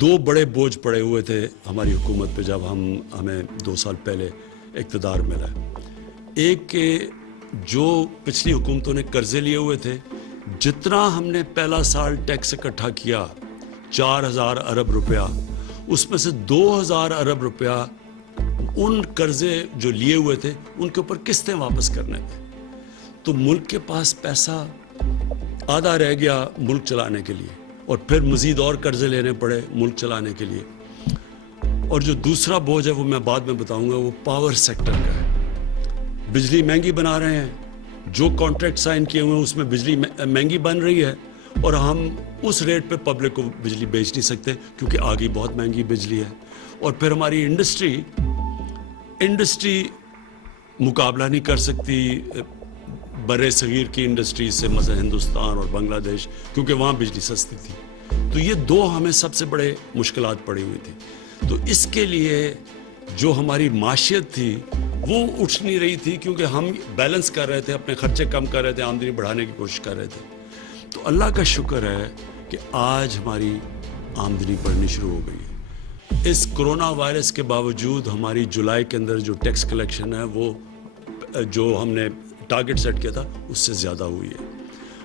دو بڑے بوجھ پڑے ہوئے تھے ہماری حکومت پہ جب ہمیں 2 سال پہلے اقتدار ملا. ایک کہ جو پچھلی حکومتوں نے قرضے لیے ہوئے تھے, جتنا ہم نے پہلا سال ٹیکس اکٹھا کیا 4,000 ارب روپیہ, اس میں سے 2,000 ارب روپیہ ان قرضے جو لیے ہوئے تھے ان کے اوپر قسطیں واپس کرنے تھے. تو ملک کے پاس پیسہ آدھا رہ گیا ملک چلانے کے لیے, اور پھر مزید اور قرضے لینے پڑے ملک چلانے کے لیے. اور جو دوسرا بوجھ ہے وہ میں بعد میں بتاؤں گا, وہ پاور سیکٹر کا ہے. بجلی مہنگی بنا رہے ہیں, جو کانٹریکٹ سائن کیے ہوئے ہیں اس میں بجلی مہنگی بن رہی ہے, اور ہم اس ریٹ پہ پبلک کو بجلی بیچ نہیں سکتے کیونکہ آگے بہت مہنگی بجلی ہے. اور پھر ہماری انڈسٹری مقابلہ نہیں کر سکتی بر صغیر کی انڈسٹری سے, مثلا ہندوستان اور بنگلہ دیش, کیونکہ وہاں بجلی سستی تھی. تو یہ دو ہمیں سب سے بڑے مشکلات پڑی ہوئی تھی. تو اس کے لیے جو ہماری معیشت تھی وہ اٹھ نہیں رہی تھی, کیونکہ ہم بیلنس کر رہے تھے, اپنے خرچے کم کر رہے تھے, آمدنی بڑھانے کی کوشش کر رہے تھے. تو اللہ کا شکر ہے کہ آج ہماری آمدنی بڑھنی شروع ہو گئی ہے. اس کرونا وائرس کے باوجود ہماری جولائی کے اندر جو ٹیکس کلیکشن ہے وہ جو ہم نے ٹارگٹ سیٹ کیا تھا اس سے زیادہ ہوئی ہے,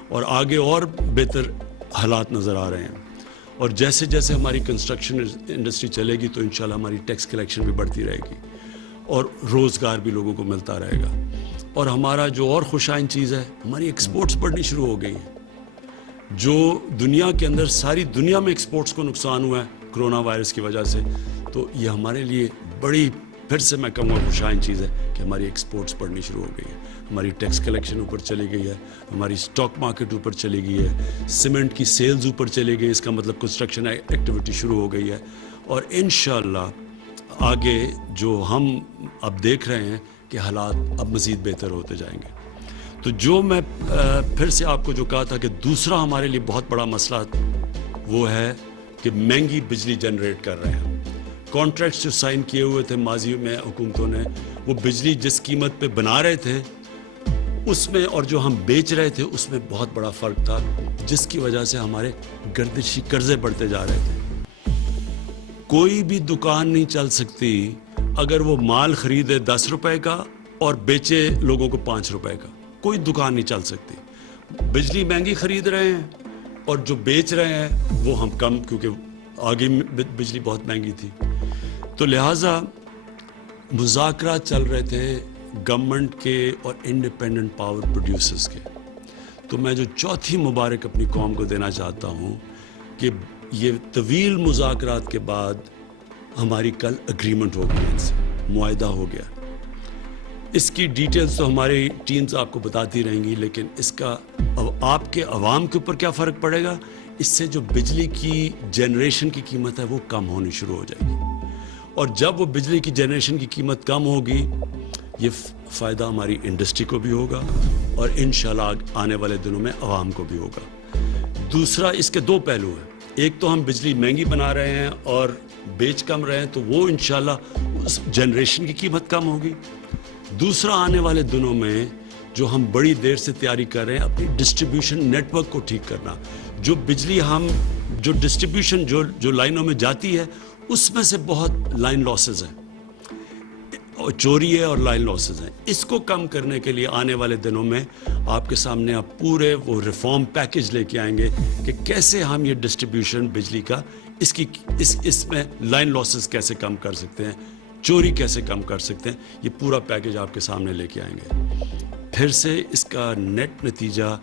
اور آگے اور بہتر حالات نظر آ رہے ہیں. اور جیسے جیسے ہماری کنسٹرکشن انڈسٹری چلے گی تو انشاءاللہ ہماری ٹیکس کلیکشن بھی بڑھتی رہے گی, اور روزگار بھی لوگوں کو ملتا رہے گا. اور ہمارا جو اور خوشائن چیز ہے, ہماری ایکسپورٹس بڑھنی شروع ہو گئی ہیں. جو دنیا کے اندر ساری دنیا میں ایکسپورٹس کو نقصان ہوا ہے کرونا وائرس کی وجہ سے, تو یہ ہمارے لیے بڑی, پھر سے میں کہوں گا خوشائن چیز ہے کہ ہماری ایکسپورٹس بڑھنی شروع ہو گئی ہے. ہماری ٹیکس کلیکشن اوپر چلی گئی ہے, ہماری سٹاک مارکیٹ اوپر چلی گئی ہے, سیمنٹ کی سیلز اوپر چلی گئی, اس کا مطلب کنسٹرکشن ایکٹیویٹی شروع ہو گئی ہے. اور انشاءاللہ آگے جو ہم اب دیکھ رہے ہیں کہ حالات اب مزید بہتر ہوتے جائیں گے. تو جو میں پھر سے آپ کو جو کہا تھا کہ دوسرا ہمارے لیے بہت بڑا مسئلہ وہ ہے کہ مہنگی بجلی جنریٹ کر رہے ہیں. کانٹریکٹس جو سائن کیے ہوئے تھے ماضی میں حکومتوں نے, وہ بجلی جس قیمت پہ بنا رہے تھے اس میں اور جو ہم بیچ رہے تھے اس میں بہت بڑا فرق تھا, جس کی وجہ سے ہمارے گردشی قرضے بڑھتے جا رہے تھے. کوئی بھی دکان نہیں چل سکتی اگر وہ مال خریدے 10 روپے کا اور بیچے لوگوں کو 5 روپے کا. کوئی دکان نہیں چل سکتی. بجلی مہنگی خرید رہے ہیں اور جو بیچ رہے ہیں وہ ہم کم, کیونکہ آگے بجلی بہت مہنگی تھی. تو لہٰذا مذاکرات چل رہے تھے گورنمنٹ کے اور انڈیپینڈنٹ پاور پروڈیوسرز کے. تو میں جو چوتھی مبارک اپنی قوم کو دینا چاہتا ہوں کہ یہ طویل مذاکرات کے بعد ہماری کل اگریمنٹ ہو گئی, ان سے معاہدہ ہو گیا. اس کی ڈیٹیلز تو ہماری ٹیمز آپ کو بتاتی رہیں گی, لیکن اس کا آپ کے عوام کے اوپر کیا فرق پڑے گا, اس سے جو بجلی کی جنریشن کی قیمت ہے وہ کم ہونی شروع ہو جائے گی. اور جب وہ بجلی کی جنریشن کی قیمت کم ہوگی, یہ فائدہ ہماری انڈسٹری کو بھی ہوگا اور انشاءاللہ آنے والے دنوں میں عوام کو بھی ہوگا. دوسرا, اس کے 2 پہلو ہیں. ایک تو ہم بجلی مہنگی بنا رہے ہیں اور بیچ کم رہے ہیں, تو وہ انشاءاللہ اس جنریشن کی قیمت کم ہوگی. دوسرا, آنے والے دنوں میں جو ہم بڑی دیر سے تیاری کر رہے ہیں اپنی ڈسٹریبیوشن نیٹ ورک کو ٹھیک کرنا. جو بجلی ہم جو ڈسٹریبیوشن جو لائنوں میں جاتی ہے اس میں سے بہت لائن لاسز ہیں, چوری ہے اور لائن لاسز ہیں. اس کو کم کرنے کے لیے آنے والے دنوں میں آپ کے سامنے آپ پورے وہ ریفارم پیکج لے کے آئیں گے کہ کیسے ہم یہ ڈسٹریبیوشن بجلی کا اس میں لائن لاسز کیسے کم کر سکتے ہیں, چوری کیسے کم کر سکتے ہیں. یہ پورا پیکج آپ کے سامنے لے کے آئیں گے. پھر سے اس کا نیٹ نتیجہ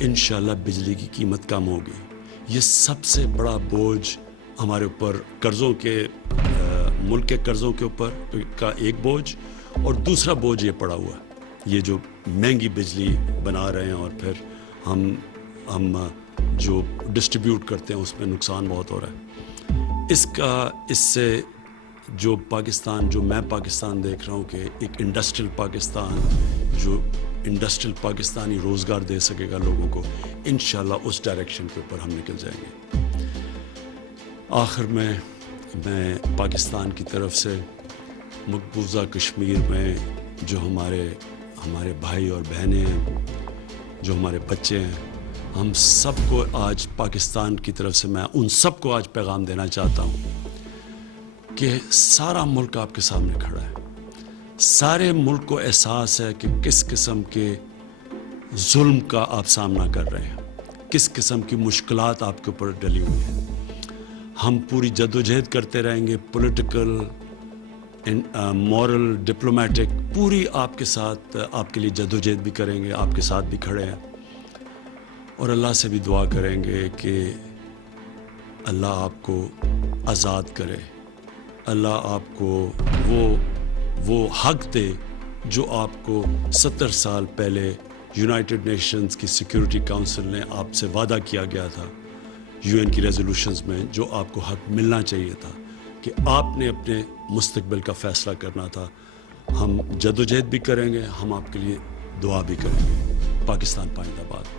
انشاءاللہ بجلی کی قیمت کم ہوگی. یہ سب سے بڑا بوجھ ہمارے اوپر قرضوں کے ملک کے قرضوں کے اوپر کا ایک بوجھ, اور دوسرا بوجھ یہ پڑا ہوا ہے یہ جو مہنگی بجلی بنا رہے ہیں اور پھر ہم جو ڈسٹریبیوٹ کرتے ہیں اس میں نقصان بہت ہو رہا ہے. اس سے جو میں پاکستان دیکھ رہا ہوں کہ ایک انڈسٹریل پاکستان, جو انڈسٹریل پاکستانی روزگار دے سکے گا لوگوں کو, انشاءاللہ اس ڈائریکشن کے اوپر ہم نکل جائیں گے. آخر میں پاکستان کی طرف سے مقبوضہ کشمیر میں جو ہمارے بھائی اور بہنیں ہیں, جو ہمارے بچے ہیں, ہم سب کو آج پاکستان کی طرف سے میں ان سب کو آج پیغام دینا چاہتا ہوں کہ سارا ملک آپ کے سامنے کھڑا ہے. سارے ملک کو احساس ہے کہ کس قسم کے ظلم کا آپ سامنا کر رہے ہیں, کس قسم کی مشکلات آپ کے اوپر ڈلی ہوئی ہیں. ہم پوری جدوجہد کرتے رہیں گے, پولیٹیکل, مورل, ڈپلومیٹک, پوری آپ کے ساتھ آپ کے لیے جدوجہد بھی کریں گے, آپ کے ساتھ بھی کھڑے ہیں. اور اللہ سے بھی دعا کریں گے کہ اللہ آپ کو آزاد کرے, اللہ آپ کو وہ حق دے جو آپ کو 70 سال پہلے یونائٹڈ نیشنز کی سیکیورٹی کونسل نے آپ سے وعدہ کیا گیا تھا, UN کی ریزولوشنز میں, جو آپ کو حق ملنا چاہیے تھا کہ آپ نے اپنے مستقبل کا فیصلہ کرنا تھا. ہم جدوجہد بھی کریں گے, ہم آپ کے لیے دعا بھی کریں گے. پاکستان پائندہ باد.